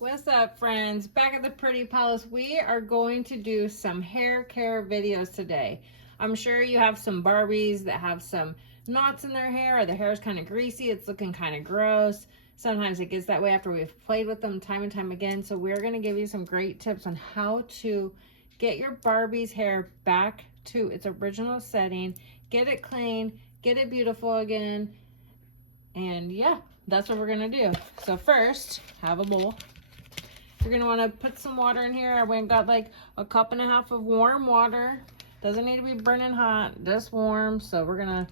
What's up, friends? Back at the Pretty Palace, we are going to do some hair care videos today. I'm sure you have some Barbies that have some knots in their hair, or the hair is kind of greasy, it's looking kind of gross. Sometimes it gets that way after we've played with them time and time again. So we're going to give you some great tips on how to get your Barbie's hair back to its original setting, get it clean, get it beautiful again, and yeah, that's what we're going to do. So first, have a bowl. You're going to want to put some water in here. I went and got like a cup and a half of warm water. Doesn't need to be burning hot, just warm. So we're going to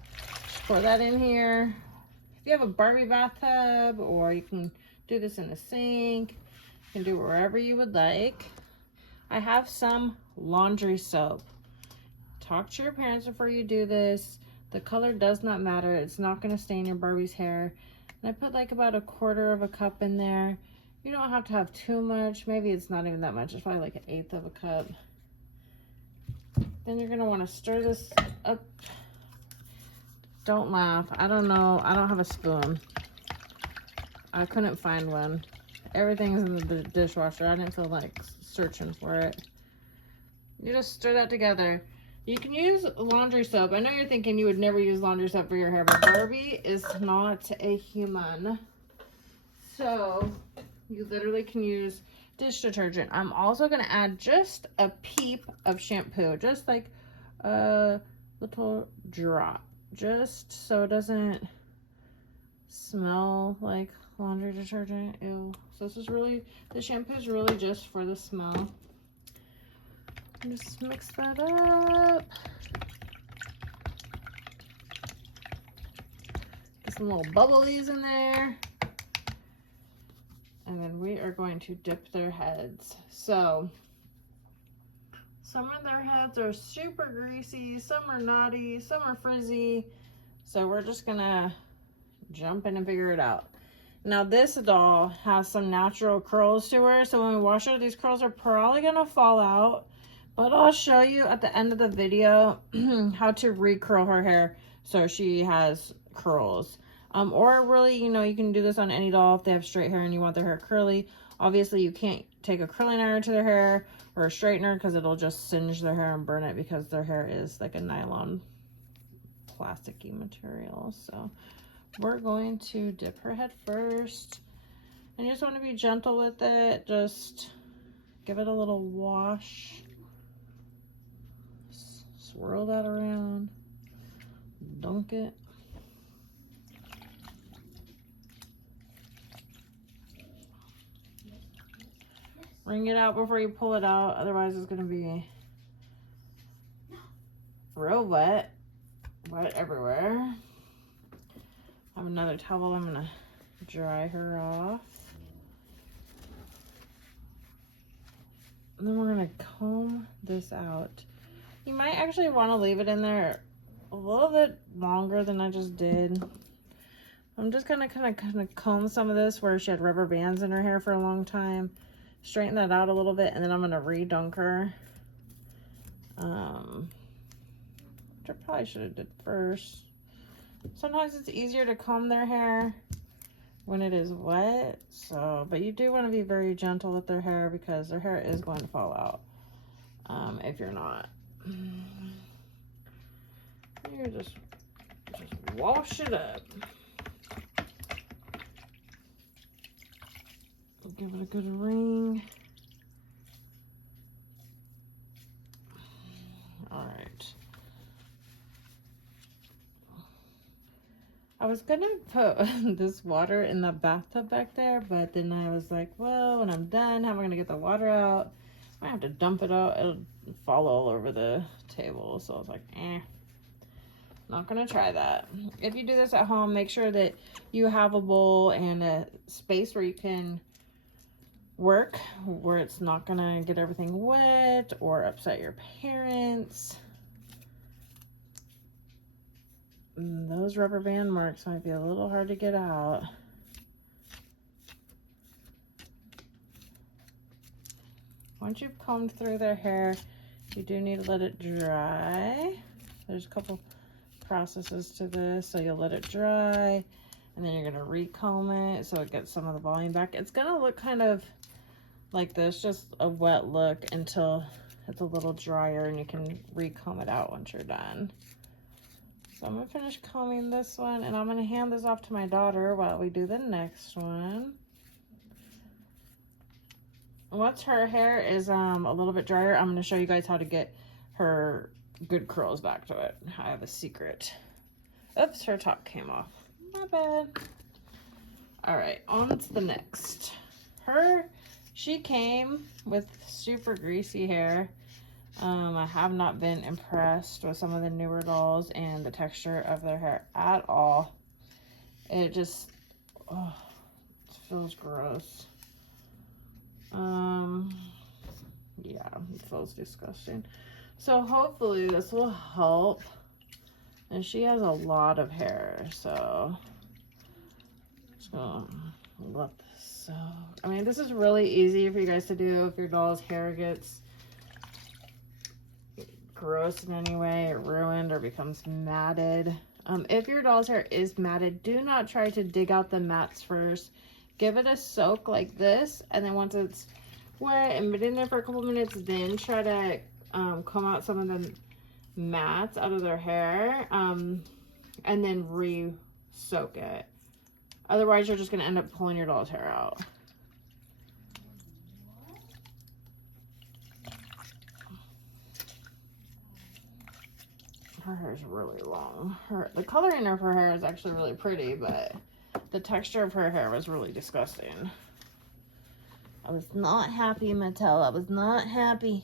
pour that in here. If you have a Barbie bathtub, or you can do this in the sink, you can do it wherever you would like. I have some laundry soap. Talk to your parents before you do this. The color does not matter. It's not going to stain your Barbie's hair. And I put like about 1/4 of a cup in there. You don't have to have too much. Maybe it's not even that much. It's probably like 1/8 of a cup. Then you're going to want to stir this up. Don't laugh. I don't know. I don't have a spoon. I couldn't find one. Everything's in the dishwasher. I didn't feel like searching for it. You just stir that together. You can use laundry soap. I know you're thinking you would never use laundry soap for your hair, but Barbie is not a human. So you literally can use dish detergent. I'm also going to add just a peep of shampoo, just like a little drop, just so it doesn't smell like laundry detergent. Ew. So this is really, the shampoo is really just for the smell. And just mix that up. Get some little bubblies in there. And then we are going to dip their heads. So some of their heads are super greasy, some are knotty, some are frizzy. So we're just gonna jump in and figure it out. Now this doll has some natural curls to her, so when we wash her, these curls are probably gonna fall out. But I'll show you at the end of the video how to recurl her hair so she has curls. Or really, you know, you can do this on any doll if they have straight hair and you want their hair curly. Obviously, you can't take a curling iron to their hair or a straightener because it'll just singe their hair and burn it, because their hair is like a nylon plasticky material. So we're going to dip her head first. And you just want to be gentle with it. Just give it a little wash. Swirl that around. Dunk it. Wring it out before you pull it out, otherwise it's going to be real wet. Wet everywhere. I have another towel. I'm going to dry her off. And then we're going to comb this out. You might actually want to leave it in there a little bit longer than I just did. I'm just going to kind of comb some of this where she had rubber bands in her hair for a long time. Straighten that out a little bit, and then I'm going to redunk her. Which I probably should have did first. Sometimes it's easier to comb their hair when it is wet. So, but you do want to be very gentle with their hair, because their hair is going to fall out if you're not. You just wash it up. Give it a good wring. All right. I was gonna put this water in the bathtub back there, but then I was like, well, when I'm done, how am I gonna get the water out? I might have to dump it out. It'll fall all over the table. So I was like, not gonna try that. If you do this at home, make sure that you have a bowl and a space where you can work, where it's not gonna get everything wet or upset your parents. And those rubber band marks might be a little hard to get out. Once you've combed through their hair, you do need to let it dry. There's a couple processes to this. So you'll let it dry, and then you're gonna recomb it so it gets some of the volume back. It's gonna look kind of like this, just a wet look until it's a little drier and you can re-comb it out once you're done. So I'm gonna finish combing this one and I'm gonna hand this off to my daughter while we do the next one. Once her hair is a little bit drier, I'm gonna show you guys how to get her good curls back to it. I have a secret. Oops, her top came off. My bad. All right, on to the next. She came with super greasy hair. I have not been impressed with some of the newer dolls and the texture of their hair at all. It just, oh, it feels gross. Yeah, it feels disgusting. So hopefully this will help. And she has a lot of hair, so I'm just gonna let this soak. I mean, this is really easy for you guys to do if your doll's hair gets gross in any way, or ruined, or becomes matted. If your doll's hair is matted, do not try to dig out the mats first. Give it a soak like this, and then once it's wet and been in there for a couple minutes, then try to comb out some of the mats out of their hair, and then re-soak it. Otherwise, you're just going to end up pulling your doll's hair out. Her hair is really long. The coloring of her hair is actually really pretty, but the texture of her hair was really disgusting. I was not happy, Mattel. I was not happy.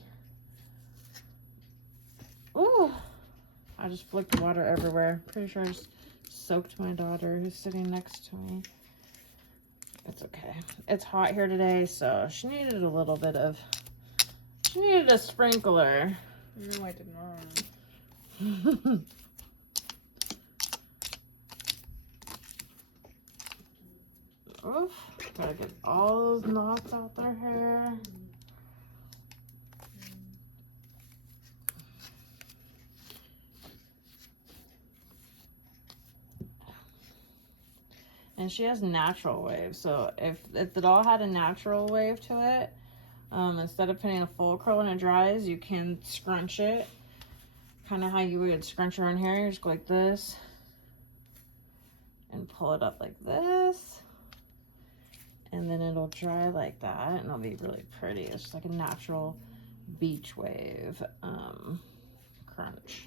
Ooh. I just flicked water everywhere. Pretty sure I just soaked my daughter who's sitting next to me. It's okay. It's hot here today, so she needed a little bit of... She needed a sprinkler. No, I did not. Oof, gotta get all those knots out their hair. And she has natural waves, so if the doll had a natural wave to it, instead of putting a full curl when it dries, you can scrunch it. Kind of how you would scrunch your own hair. You just go like this and pull it up like this, and then it'll dry like that, and it'll be really pretty. It's just like a natural beach wave crunch.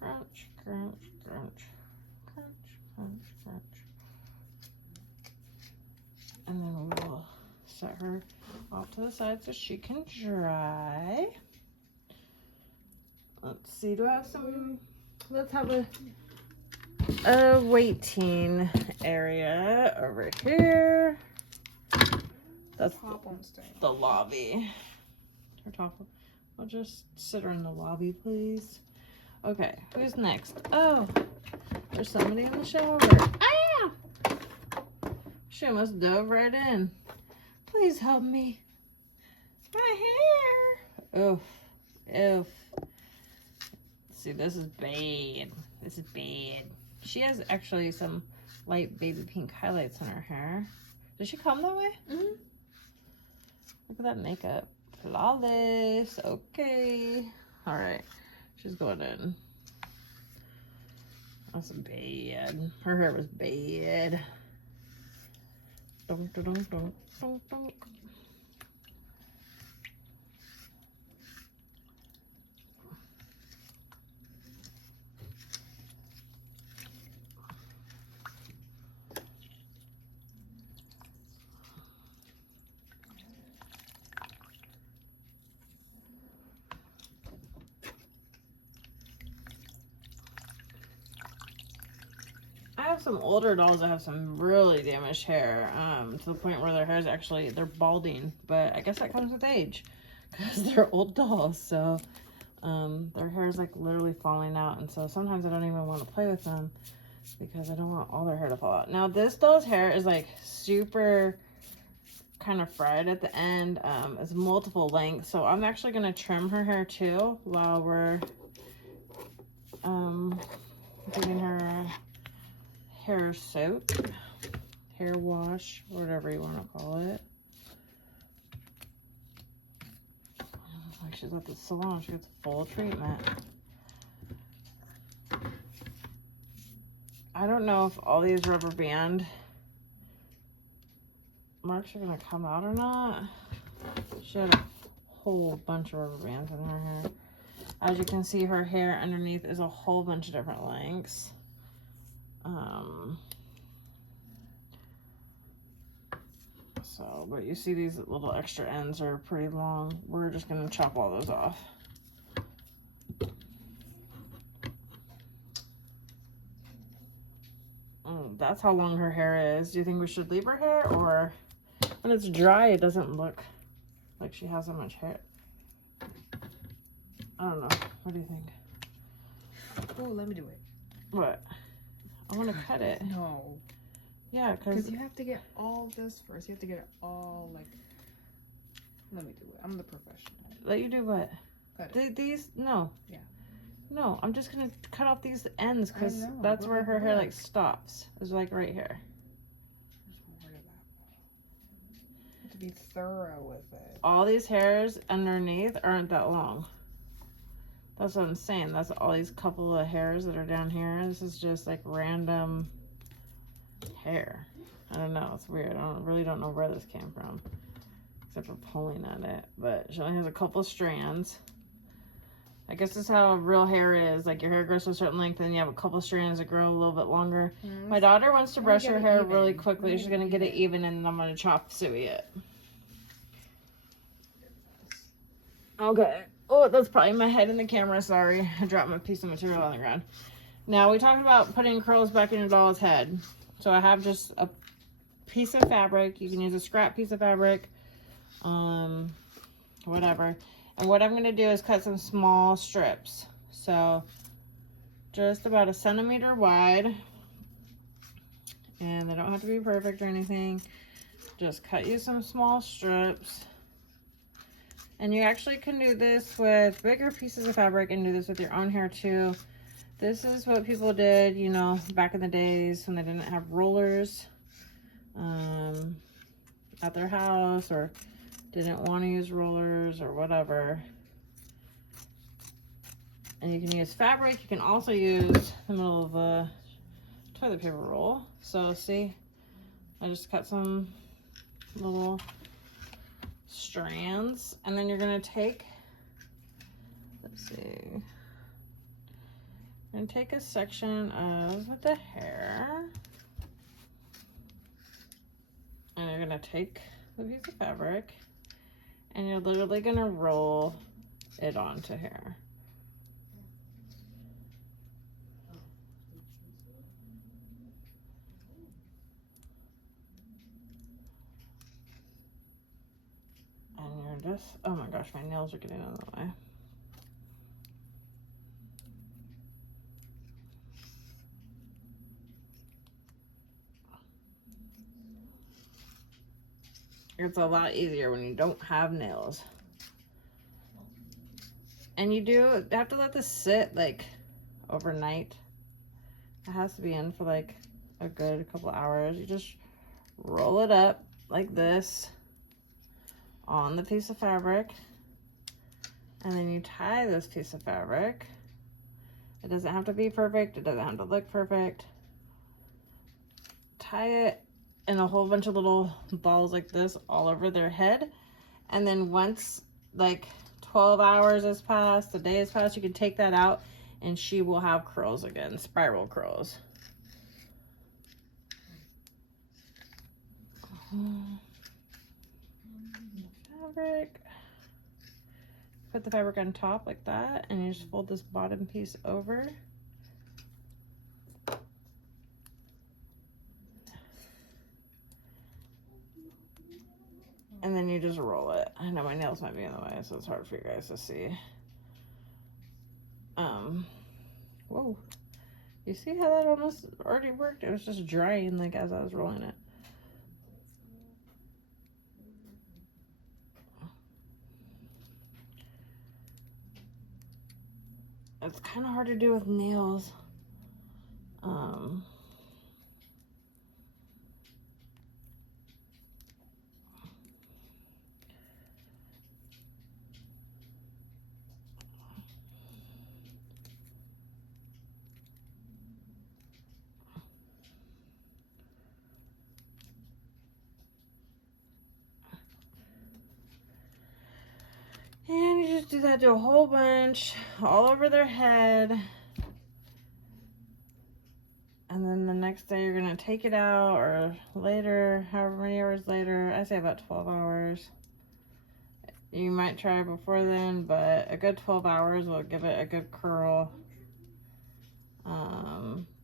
Crunch, crunch, crunch, crunch, crunch, crunch. And then we will set her off to the side so she can dry. Let's see, do I have some? Let's have a waiting area over here. That's the lobby. Her top. I'll just sit her in the lobby, please. Okay, who's next? Oh, there's somebody in the shower. Ah! She almost dove right in. Please help me. My hair. Oof. Oof. See, this is bad. This is bad. She has actually some light baby pink highlights in her hair. Does she come that way? Mm-hmm. Look at that makeup. Flawless. Okay. All right. She's going in. That's bad. Her hair was bad. Dunk, dunk, dunk, dunk, dunk. I have some older dolls that have some really damaged hair, to the point where their hair is actually, they're balding, but I guess that comes with age, because they're old dolls, so their hair is like literally falling out, and so sometimes I don't even want to play with them, because I don't want all their hair to fall out. Now this doll's hair is like super kind of fried at the end. It's multiple lengths, so I'm actually going to trim her hair too, while we're giving her hair soap, hair wash, whatever you want to call it. Like she's at the salon, she gets full treatment. I don't know if all these rubber band marks are gonna come out or not. She had a whole bunch of rubber bands in her hair. As you can see, her hair underneath is a whole bunch of different lengths. But you see these little extra ends are pretty long. We're just gonna chop all those off. That's how long her hair is. Do you think we should leave her hair, or when it's dry, it doesn't look like she has that much hair? I don't know. What do you think? Oh, let me do it. What? I want to cut it. No. Yeah, because you have to get all this first. You have to get it all, like, let me do it. I'm the professional. Let you do what? Cut it. These? No. Yeah. No, I'm just going to cut off these ends because that's but where her hair, look. like, stops. It's like right here. Just worried about it. You have to be thorough with it. All these hairs underneath aren't that long. That's what I'm saying. That's all these couple of hairs that are down here. This is just like random hair. I don't know. It's weird. I really don't know where this came from, except for pulling at it. But she only has a couple strands. I guess this is how real hair is. Like your hair grows to a certain length, and you have a couple strands that grow a little bit longer. My daughter wants to brush her hair really quickly. She's gonna get it even, and then I'm gonna chop suey it. Okay. Oh, that's probably my head in the camera. Sorry. I dropped my piece of material on the ground. Now, we talked about putting curls back in your doll's head. So I have just a piece of fabric. You can use a scrap piece of fabric. Whatever. And what I'm going to do is cut some small strips. So, just about 1 centimeter wide. And they don't have to be perfect or anything. Just cut you some small strips. And you actually can do this with bigger pieces of fabric and do this with your own hair too. This is what people did, you know, back in the days when they didn't have rollers at their house, or didn't want to use rollers or whatever. And you can use fabric. You can also use the middle of a toilet paper roll. So see, I just cut some little strands, and then you're going to take, let's see, and take a section of the hair, and you're going to take the piece of fabric, and you're literally going to roll it onto hair. And you're just, oh my gosh, my nails are getting in the way. It's a lot easier when you don't have nails. And you do have to let this sit like overnight. It has to be in for like a good couple hours. You just roll it up like this on the piece of fabric, and then you tie this piece of fabric. It doesn't have to be perfect. It doesn't have to look perfect. Tie it in a whole bunch of little balls like this all over their head, and then once like 12 hours has passed, a day has passed, you can take that out and she will have curls again, spiral curls. Fabric. Put the fabric on top like that, and you just fold this bottom piece over. And then you just roll it. I know my nails might be in the way, so it's hard for you guys to see. Whoa. You see how that almost already worked? It was just drying like as I was rolling it. It's kind of hard to do with nails. to do that, do a whole bunch all over their head. And then the next day you're gonna take it out, or later, however many hours later, I say about 12 hours. You might try before then, but a good 12 hours will give it a good curl.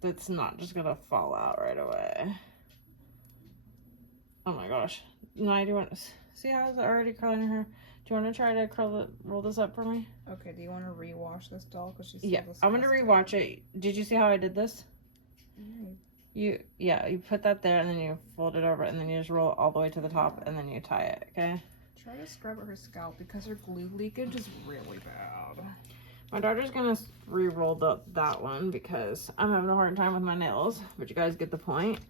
That's not just gonna fall out right away. Oh my gosh. No, do you want to see how it's already curling her hair? Do you want to try to roll this up for me? Okay, do you want to rewash this doll? Cause she's I'm gonna rewatch it. Did you see how I did this? Right. You put that there, and then you fold it over, and then you just roll it all the way to the top, and then you tie it, okay? Try to scrub at her scalp because her glue leakage is really bad. My daughter's gonna re-roll that one because I'm having a hard time with my nails, but you guys get the point.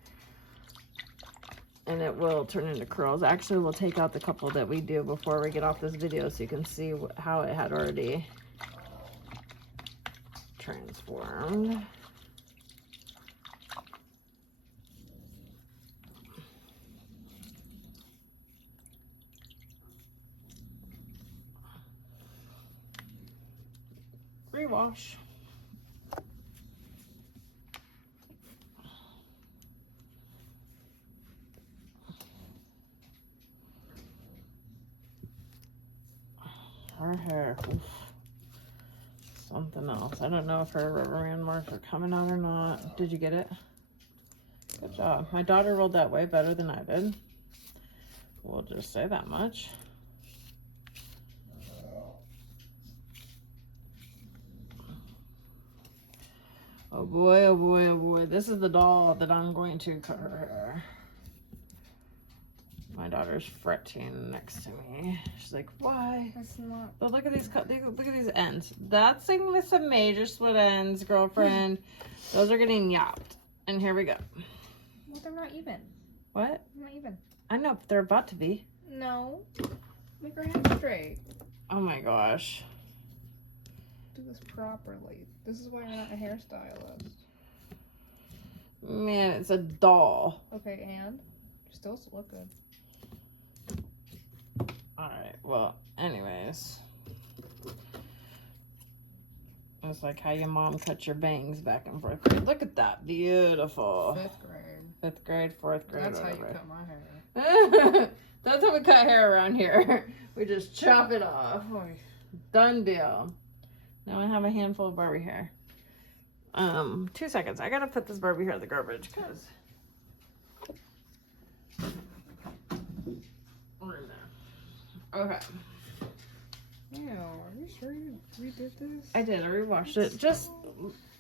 And it will turn into curls. Actually, we'll take out the couple that we do before we get off this video so you can see how it had already transformed. Rewash. Her hair, oof. Something else. I don't know if her rubber band marks are coming out or not. Did you get it? Good job. My daughter rolled that way better than I did. We'll just say that much. Oh boy, oh boy, oh boy. This is the doll that I'm going to cut her hair. My daughter's fretting next to me. She's like, why? That's not. But look at these look at these ends. That's with some major split ends, girlfriend. Those are getting yapped. And here we go. Well, they're not even. What? They're not even. I know, but they're about to be. No. Make her head straight. Oh my gosh. Do this properly. This is why you're not a hairstylist. Man, it's a doll. Okay, and? Still look good. Alright, well, anyways. It's like how your mom cut your bangs back in 4th grade. Look at that. Beautiful. 5th grade. 5th grade, 4th grade. That's whatever. how you cut my hair. That's how we cut hair around here. We just chop it off. Oy. Done deal. Now I have a handful of Barbie hair. 2 seconds. I gotta put this Barbie hair in the garbage because we're in there. Okay. Ew, are you sure you redid this? I did. I rewashed it. Just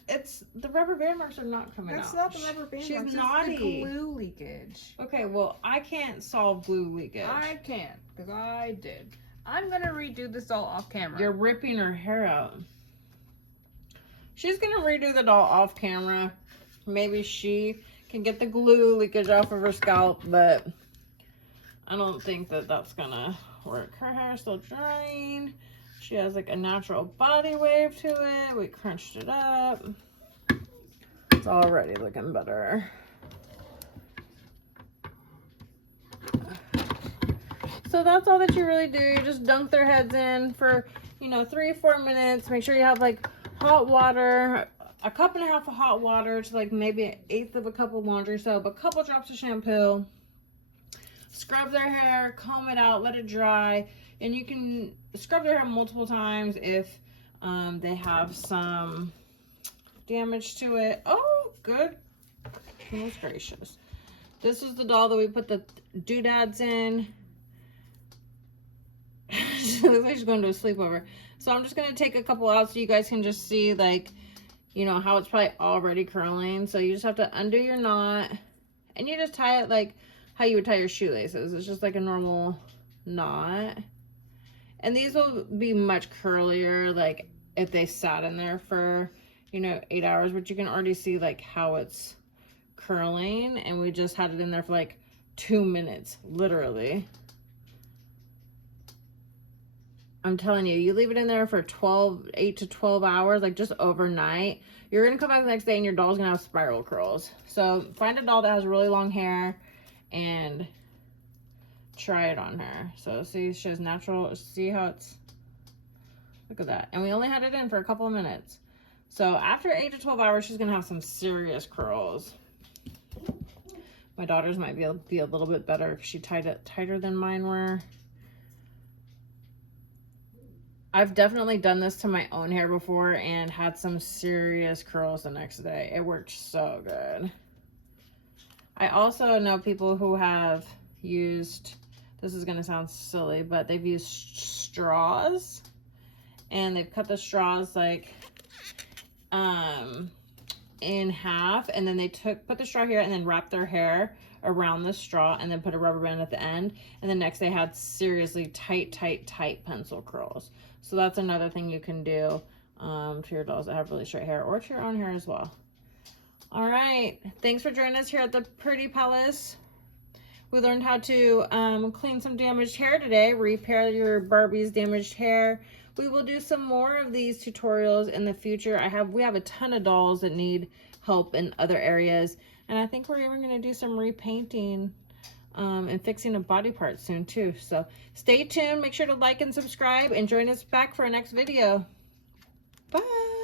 it's the rubber band marks are not coming That's out. not the rubber band She's marks, naughty. it's the glue leakage. Okay, well I can't solve glue leakage. I can't, because I did. I'm gonna redo this doll off camera. You're ripping her hair out. She's gonna redo the doll off camera. Maybe she can get the glue leakage off of her scalp, but I don't think that that's gonna work. Her hair is still drying. She has like a natural body wave to it. We crunched it up. It's already looking better. So that's all that you really do. You just dunk their heads in for, 3-4 minutes. Make sure you have like hot water, a cup and a half of hot water to like maybe 1/8 of a cup of laundry soap, a couple drops of shampoo. Scrub their hair, comb it out, let it dry, and you can scrub their hair multiple times if they have some damage to it. Oh, good. Goodness gracious. This is the doll that we put the doodads in. She looks like she's going to a sleepover. So I'm just going to take a couple out so you guys can just see, like, how it's probably already curling. So you just have to undo your knot, and you just tie it like how you would tie your shoelaces. It's just like a normal knot. And these will be much curlier, like, if they sat in there for, 8 hours. But you can already see, like, how it's curling. And we just had it in there for, like, 2 minutes, literally. I'm telling you, you leave it in there for 8 to 12 hours, like just overnight. You're going to come back the next day and your doll's going to have spiral curls. So find a doll that has really long hair and try it on her. So see, she has natural, see how it's Look at that. And we only had it in for a couple of minutes. So after 8 to 12 hours, she's going to have some serious curls. My daughter's might be a little bit better because she tied it tighter than mine were. I've definitely done this to my own hair before and had some serious curls the next day. It worked so good. I also know people who have used, this is going to sound silly, but they've used straws and they've cut the straws like in half, and then they put the straw here and then wrapped their hair around the straw and then put a rubber band at the end, and the next day had seriously tight pencil curls. So that's another thing you can do to your dolls that have really straight hair, or to your own hair as well. All right, thanks for joining us here at the Pretty Palace. We learned how to clean some damaged hair today, repair your Barbie's damaged hair. We will do some more of these tutorials in the future. We have a ton of dolls that need help in other areas, and I think we're even going to do some repainting and fixing of body parts soon too. So stay tuned, make sure to like and subscribe, and join us back for our next video. Bye.